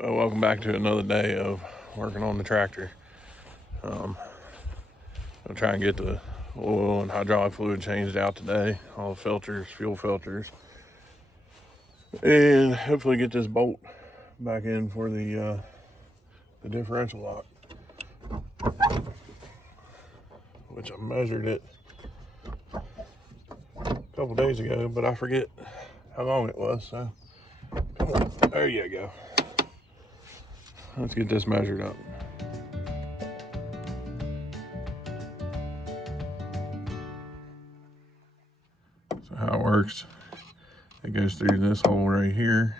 Welcome back to another day of working on the tractor. I'll try and get the oil and hydraulic fluid changed out today, all the filters, fuel filters, and hopefully get this bolt back in for the differential lock, which I measured it a couple days ago, but I forget how long it was, so come on, there you go. Let's get this measured up. So how it works, it goes through this hole right here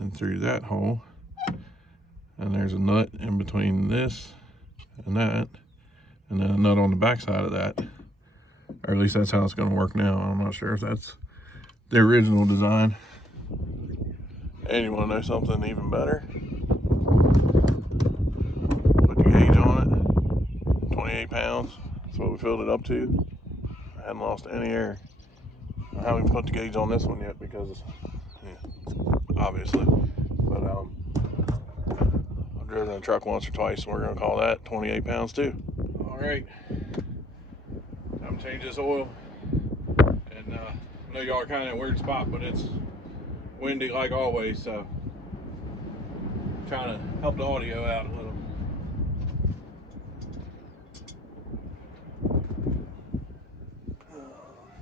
and through that hole, and there's a nut in between this and that, and then a nut on the back side of that, or at least that's how it's going to work now. I'm not sure if that's the original design. And you want to know something even better? Put the gauge on it, 28 pounds. That's what we filled it up to. I hadn't lost any air. I haven't put the gauge on this one yet because, obviously. But I've driven a truck once or twice, and we're going to call that 28 pounds too. All right. Time to change this oil. And I know y'all are kind of in a weird spot, but it's windy like always, so I'm trying to help the audio out a little.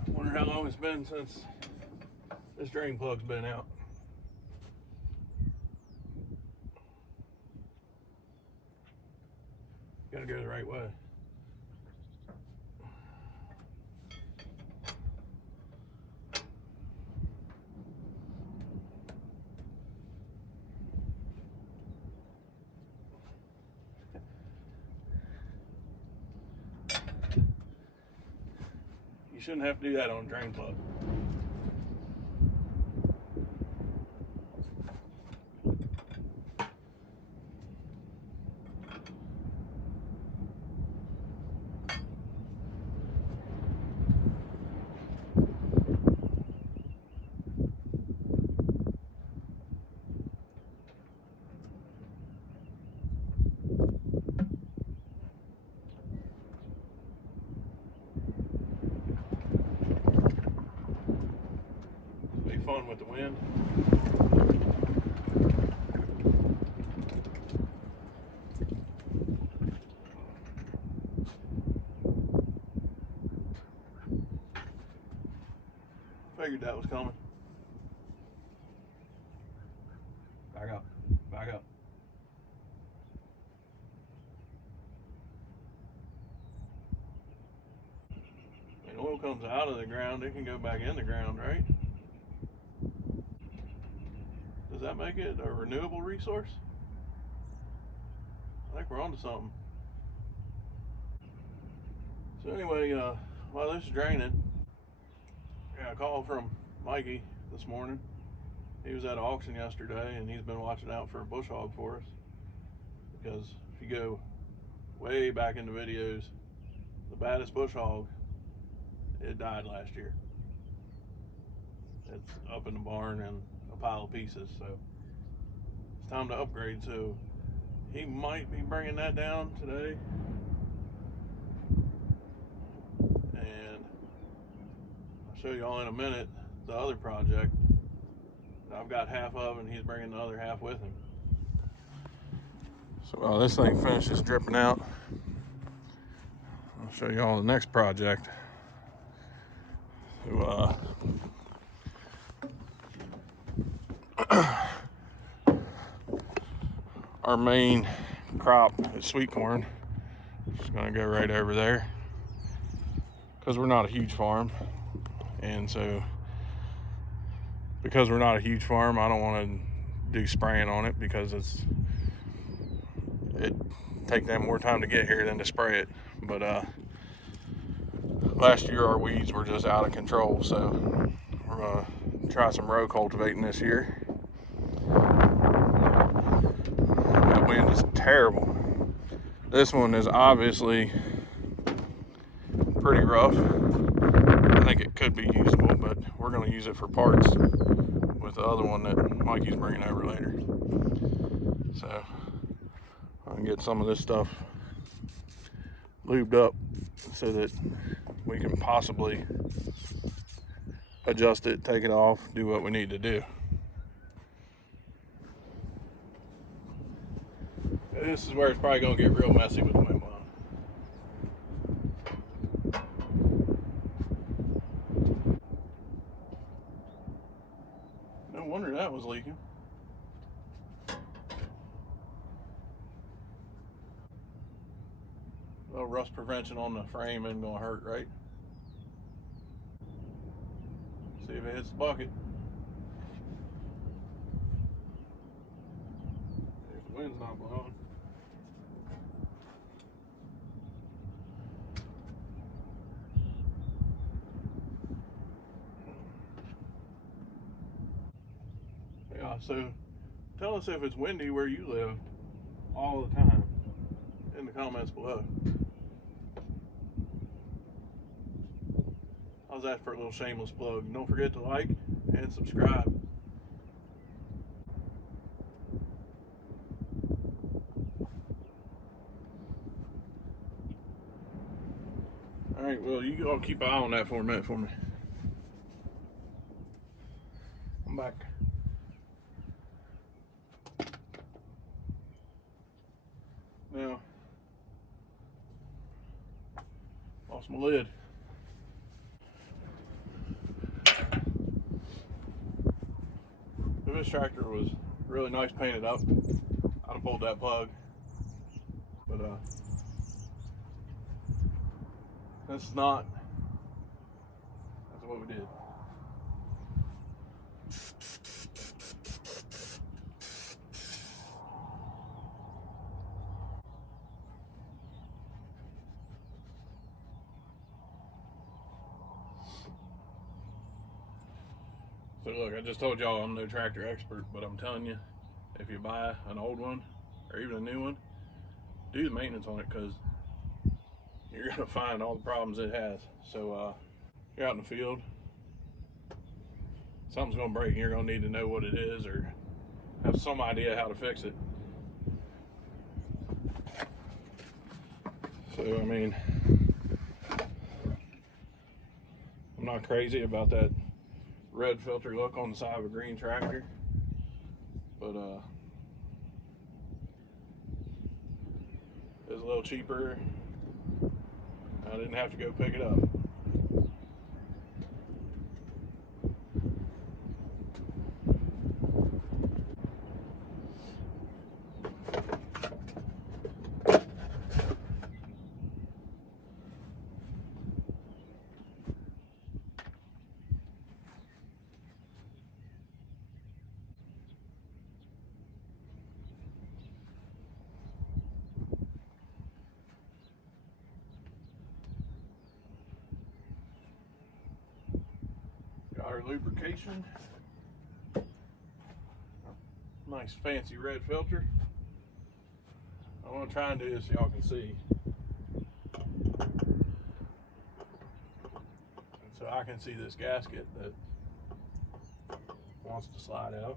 Wonder how long it's been since this drain plug's been out. Gotta go the right way. You shouldn't have to do that on a drain plug. Be fun with the wind. Figured that was coming. Back up, back up. When oil comes out of the ground, it can go back in the ground, right? Does that make it a renewable resource? I think we're onto something. So anyway, while this is draining, I got a call from Mikey this morning. He was at an auction yesterday, and he's been watching out for a bush hog for us. Because if you go way back in the videos, the baddest bush hog, it died last year. It's up in the barn and a pile of pieces, so it's time to upgrade. So he might be bringing that down today, and I'll show y'all in a minute the other project that I've got half of, and he's bringing the other half with him. So while this thing finishes dripping out, I'll show y'all the next project. So, our main crop is sweet corn. Just gonna go right over there because we're not a huge farm, and so because we're not a huge farm, I don't want to do spraying on it because it take them more time to get here than to spray it. But last year our weeds were just out of control, so we're gonna try some row cultivating this year. That wind is terrible. This one is obviously pretty rough. I think it could be usable, but we're going to use it for parts with with the other one that Mikey's bringing over later. So I can get some of this stuff lubed up so that we can possibly adjust it, take it off, do what we need to do. This is where it's probably going to get real messy with the wind blowing. No wonder that was leaking. Well, rust prevention on the frame isn't going to hurt, right? See if it hits the bucket. If the wind's not blowing. Yeah, so tell us if it's windy where you live all the time in the comments below. How's that for a little shameless plug? Don't forget to like and subscribe. Alright, well, you all keep an eye on that for a minute for me. I'm back. Now, lost my lid. If this tractor was really nice painted up, I'd have pulled that plug. But this is not. That's what we did. So look, I just told y'all I'm no tractor expert, but I'm telling you, if you buy an old one or even a new one, do the maintenance on it, because you're gonna find all the problems it has. So you're out in the field, something's gonna break and you're gonna need to know what it is or have some idea how to fix it. So I mean, I'm not crazy about that red filter look on the side of a green tractor, but it's a little cheaper. I didn't have to go pick it up. Our lubrication, nice fancy red filter. I want to try and do this so y'all can see, and so I can see this gasket that wants to slide out.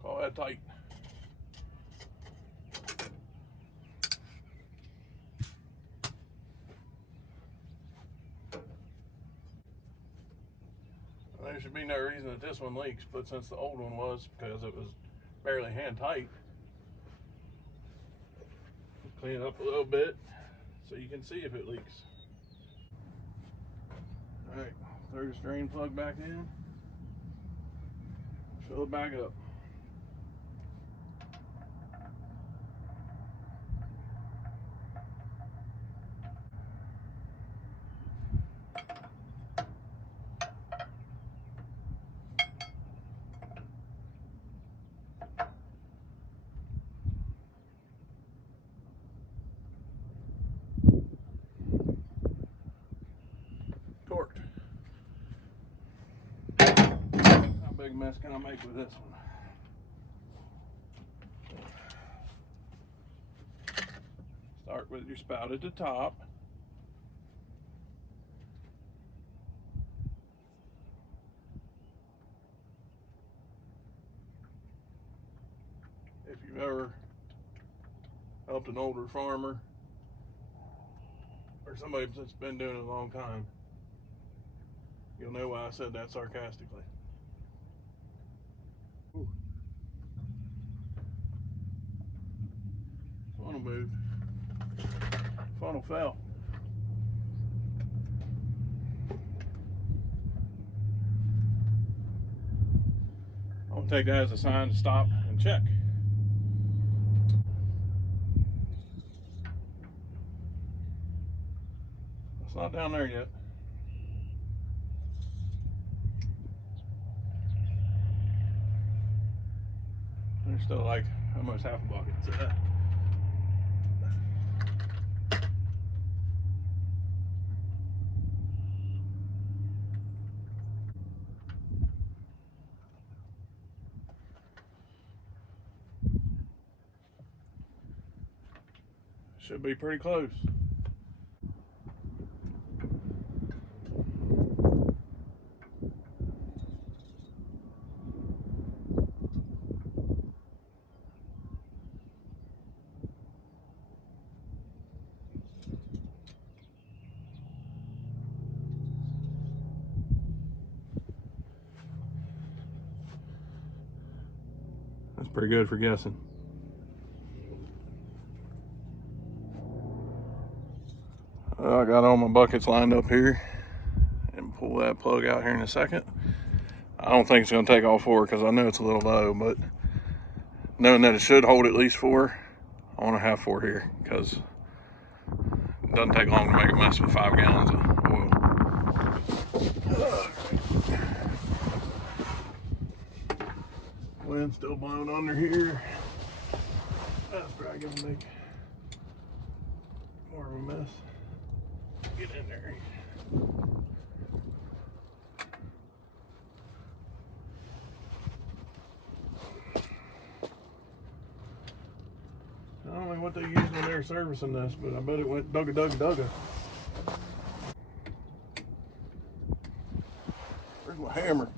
Call that tight. There should be no reason that this one leaks, but since the old one was, because it was barely hand tight, clean it up a little bit so you can see if it leaks. Alright, throw this drain plug back in, fill it back up. big mess can I make with this one? Start with your spout at the top. If you've ever helped an older farmer or somebody that's been doing it a long time, you'll know why I said that sarcastically. Ooh. Funnel moved. Funnel fell. I'm gonna take that as a sign to stop and check. It's not down there yet. There's still like almost half a bucket to that. Should be pretty close. That's pretty good for guessing. I got all my buckets lined up here and pull that plug out here in a second. I don't think it's going to take all 4 because I know it's a little low, but knowing that it should hold at least 4, I want to have 4 here because it doesn't take long to make a mess with 5 gallons of oil. Wind's still blowing under here. That's probably going to make more of a mess. Get in there. I don't know what they used when they were servicing this, but I bet it went dugga. Where's my hammer?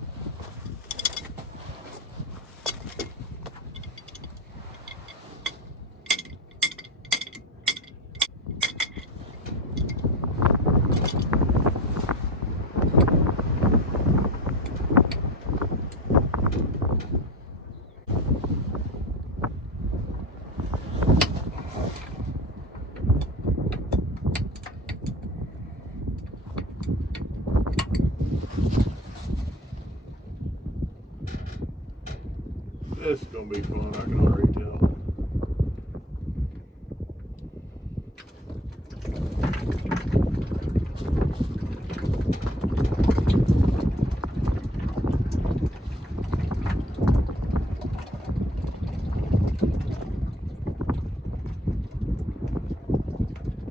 This is gonna be fun, I can already tell.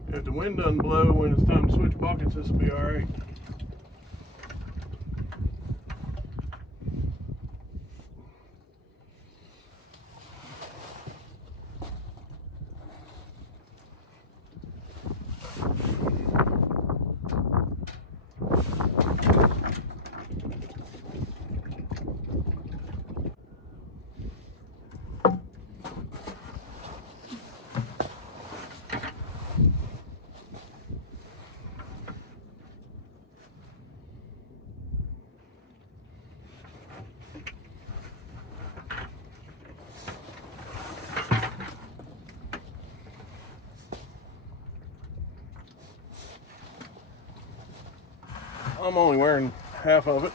If the wind doesn't blow when it's time to switch buckets, this will be alright. I'm only wearing half of it.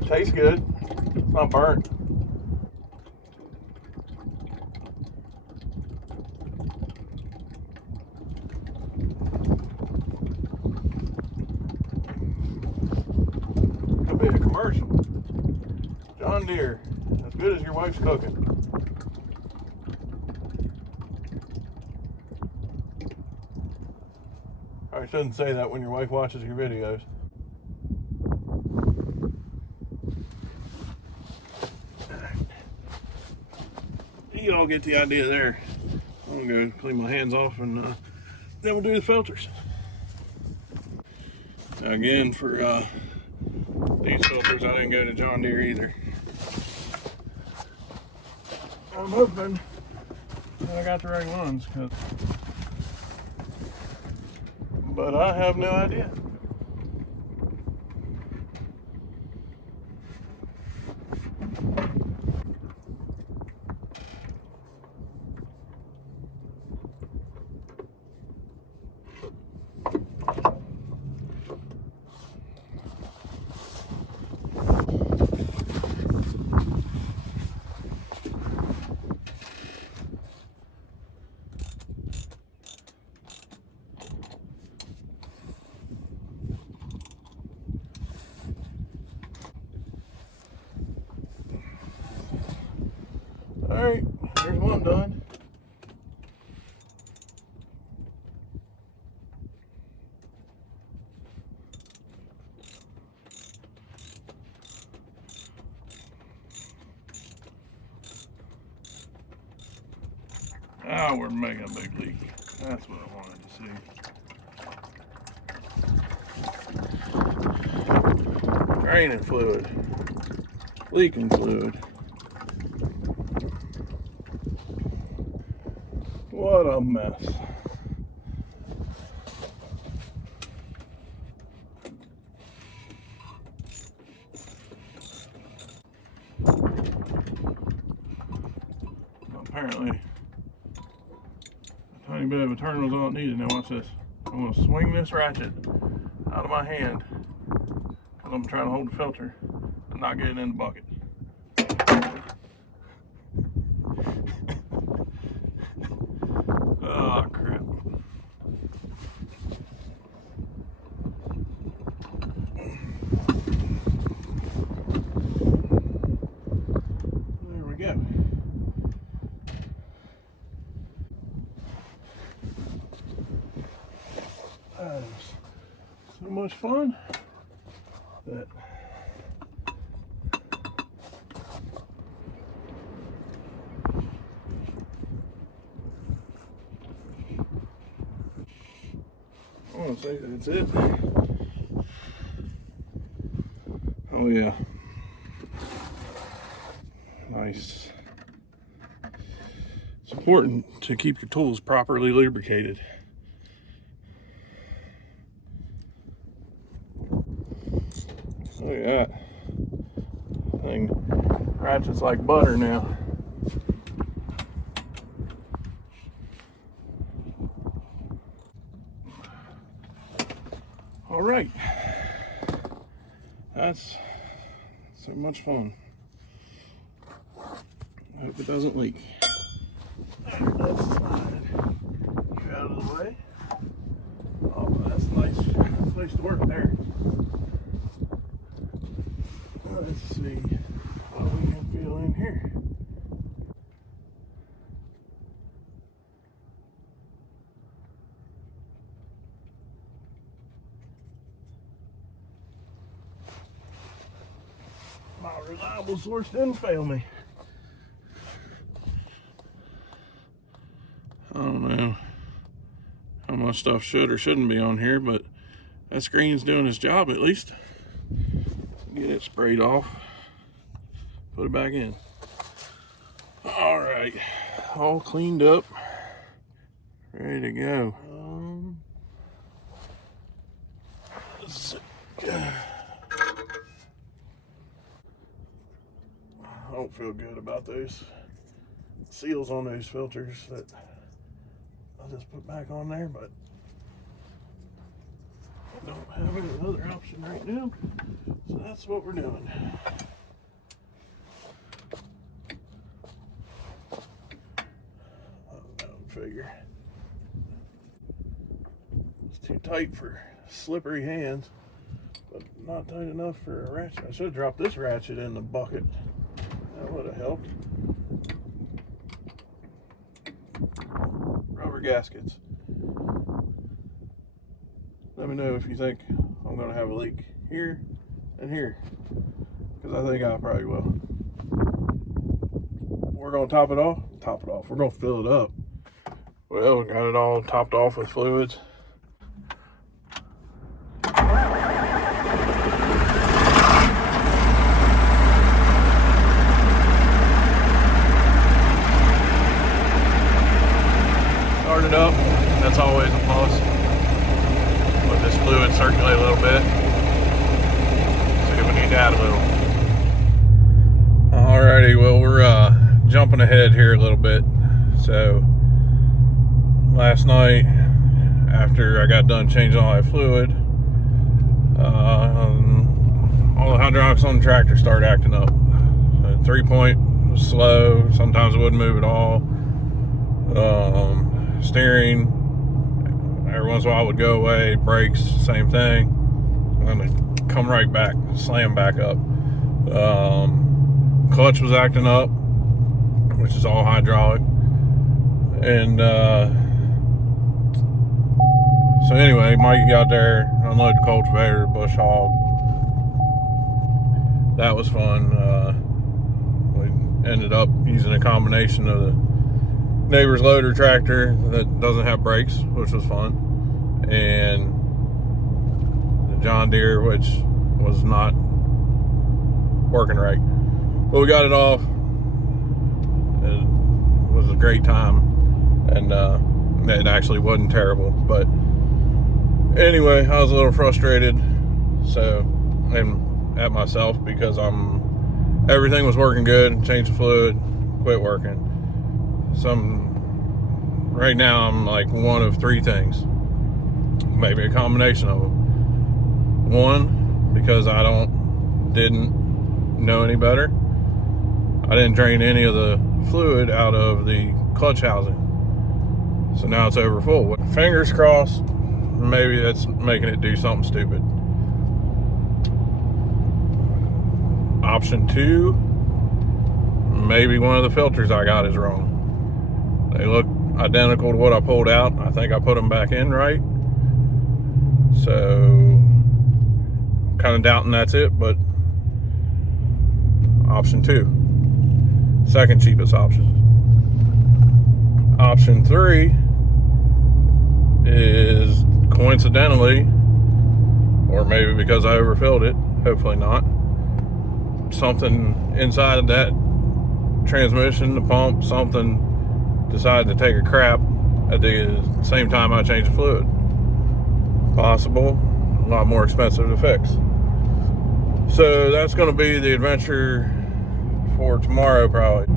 It tastes good. It's not burnt. A bit. commercial. John Deere, as good as your wife's cooking. I shouldn't say that when your wife watches your videos. You all get the idea there. I'm gonna go clean my hands off and then we'll do the filters. Now again, for these filters, I didn't go to John Deere either. I'm hoping that I got the right ones, but I have no idea. Alright, there's one done. Ah, we're making a big leak. That's what I wanted to see. Draining fluid. Leaking fluid. What a mess. Apparently, a tiny bit of a turn was all it needed. Now watch this. I'm going to swing this ratchet out of my hand because I'm trying to hold the filter and not get it in the bucket. Oh, crap. There we go. That is so much fun that I want to say that's it. Oh yeah. Nice. It's important to keep your tools properly lubricated. Look at that. Thing ratchets like butter now. All right. That's so much fun. I hope it doesn't leak. Let's slide you out of the way. Oh, that's a nice place to work there. Let's see what we can feel in here. My reliable source didn't fail me. I don't know how much stuff should or shouldn't be on here, but that screen's doing its job at least. Get it sprayed off, put it back in. All right, all cleaned up, ready to go. I don't feel good about those seals on those filters that I'll just put back on there, but I don't have any other option right now, so that's what we're doing. I would figure it's too tight for slippery hands, but not tight enough for a ratchet. I should have dropped this ratchet in the bucket. That would have helped. Rubber gaskets. Let me know if you think I'm going to have a leak here and here, because I think I probably will. We're going to top it off. We're going to fill it up. Well, we got it all topped off with fluids. Started up. That's always a plus. Let this fluid circulate a little bit. See if we need to add a little. Alrighty, well, we're jumping ahead here a little bit. So last night, after I got done changing all that fluid, all the hydraulics on the tractor started acting up. The 3-point was slow. Sometimes it wouldn't move at all. Steering, every once in a while would go away. Brakes, same thing. And then come right back, slam back up. Clutch was acting up, which is all hydraulic. And so anyway, Mikey got there, unloaded the cultivator, bush hog. That was fun. We ended up using a combination of the neighbor's loader tractor that doesn't have brakes, which was fun, and the John Deere, which was not working right. But we got it off. It was a great time, and it actually wasn't terrible. But anyway, I was a little frustrated, and at myself, because everything was working good. Changed the fluid, quit working. Right now I'm like one of three things, maybe a combination of them. One, because I didn't know any better. I didn't drain any of the fluid out of the clutch housing, so now it's over full. Fingers crossed, maybe that's making it do something stupid. Option 2, maybe one of the filters I got is wrong. They look identical to what I pulled out. I think I put them back in right. So, kind of doubting that's it, but option 2. Second cheapest option. Option 3 is coincidentally, or maybe because I overfilled it, hopefully not, something inside of that transmission, the pump, something decided to take a crap at the same time I changed the fluid. Possible, a lot more expensive to fix. So that's going to be the adventure for tomorrow, probably,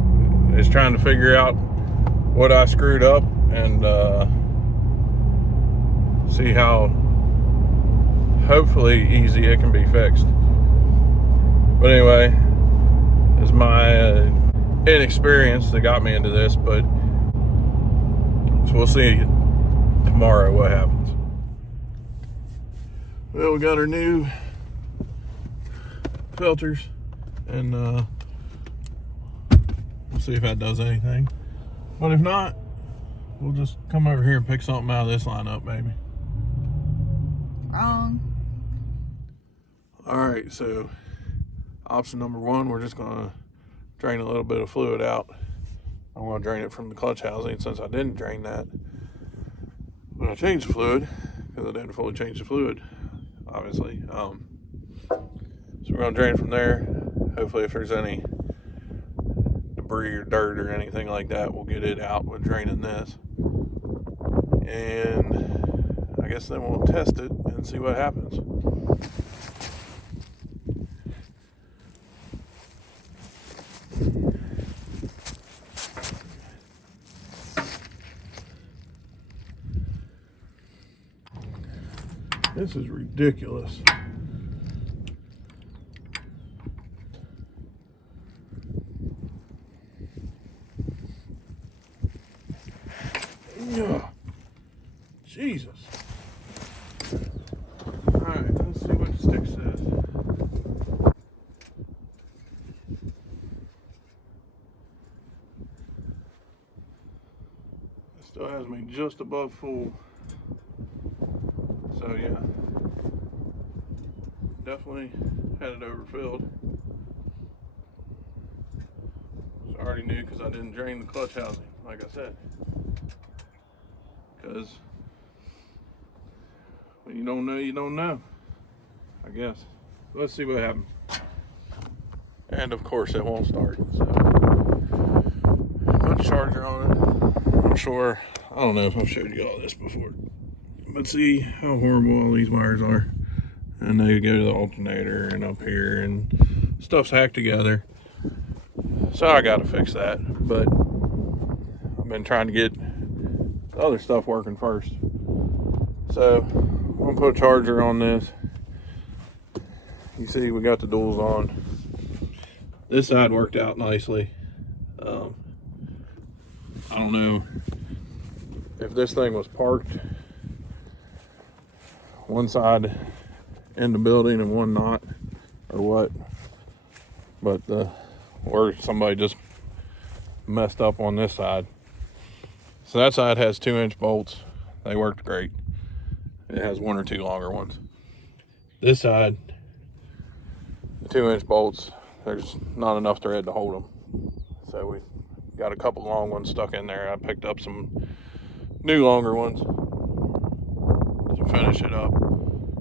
is trying to figure out what I screwed up and see how hopefully easy it can be fixed. But anyway, it's my inexperience that got me into this, but so we'll see tomorrow what happens. Well, we got our new filters, and we'll see if that does anything. But if not, we'll just come over here and pick something out of this lineup, maybe. Wrong. All right, so option number 1, we're just gonna drain a little bit of fluid out. I'm going to drain it from the clutch housing, since I didn't drain that when I changed the fluid, because I didn't fully change the fluid, obviously. So we're going to drain from there. Hopefully, if there's any debris or dirt or anything like that, we'll get it out with draining this. And I guess then we'll test it and see what happens. This is ridiculous. Ugh. Jesus. Alright, let's see what the stick says. Still has me just above full. So yeah, definitely had it overfilled. So I already knew because I didn't drain the clutch housing, like I said. Because when you don't know, you don't know, I guess. Let's see what happens. And of course it won't start, so put a charger on it. I'm sure, I don't know if I've showed you all this before, but see how horrible all these wires are. And they go to the alternator and up here, and stuff's hacked together. So I gotta fix that, but I've been trying to get the other stuff working first. So I'm gonna put a charger on this. You see we got the duals on. This side worked out nicely. I don't know if this thing was parked one side in the building and one not, or what, but or somebody just messed up on this side. So that side has 2-inch bolts. They worked great. It has 1 or 2 longer ones. This side, the 2-inch bolts, there's not enough thread to hold them. So we got a couple long ones stuck in there. I picked up some new longer ones to finish it up,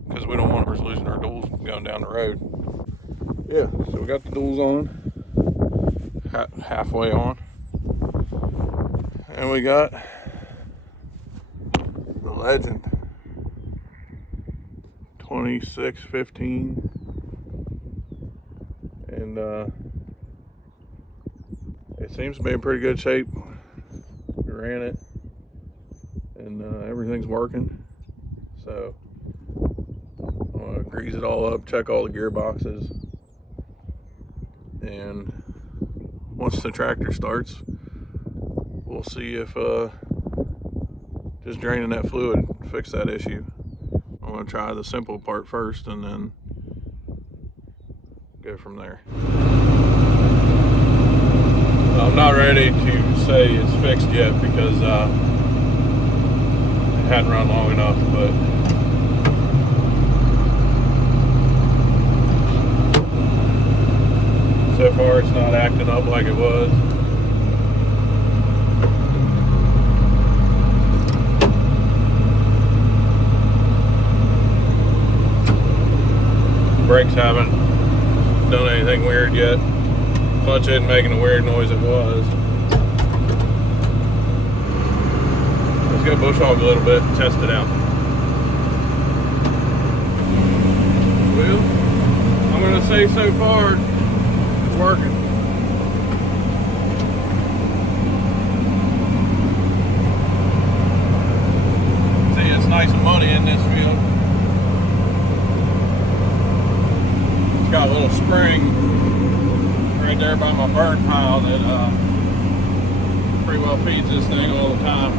because we don't want us losing our duals going down the road. Yeah, so we got the duals on, halfway on. And we got the Legend 2615. And it seems to be in pretty good shape. We ran it, and everything's working. So I'm gonna grease it all up, check all the gearboxes, and once the tractor starts, we'll see if just draining that fluid fix that issue. I'm gonna try the simple part first, and then go from there. I'm not ready to say it's fixed yet because it hadn't run long enough, but so far it's not acting up like it was. Brakes haven't done anything weird yet. Clutch isn't making the weird noise it was. Let's go bush hog a little bit and test it out. Well, I'm gonna say so far it's working. See, it's nice and muddy in this field. It's got a little spring right there by my bird pile that pretty well feeds this thing all the time.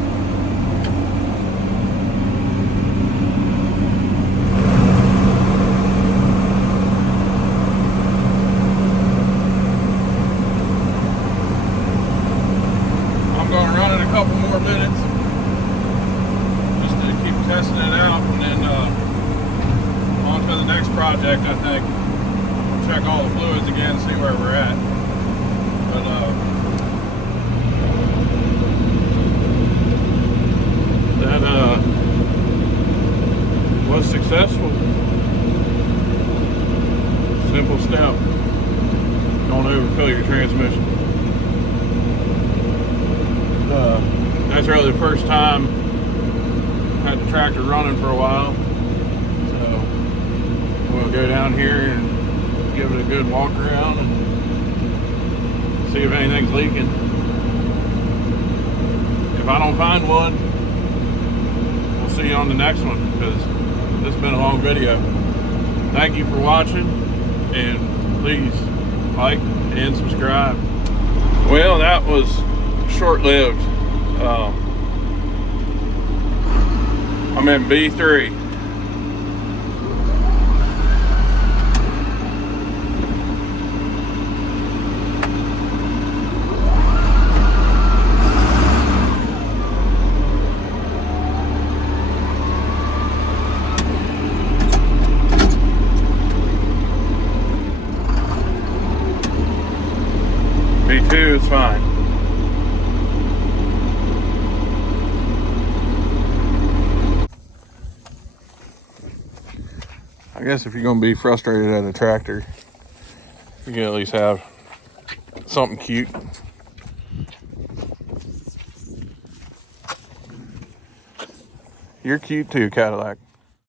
I'm going to run it a couple more minutes just to keep testing it out, and then on to the next project, I think. Check all the fluids again, see where we're at. But that was successful. Simple step. Don't overfill your transmission. That's really the first time I had the tractor running for a while. So we'll go down here and give it a good walk around and see if anything's leaking. If I don't find one, we'll see you on the next one, because this has been a long video. Thank you for watching, and please like and subscribe. Well, that was short-lived. I'm in B3. 2 is fine. I guess if you're going to be frustrated at a tractor, you can at least have something cute. You're cute too, Cadillac.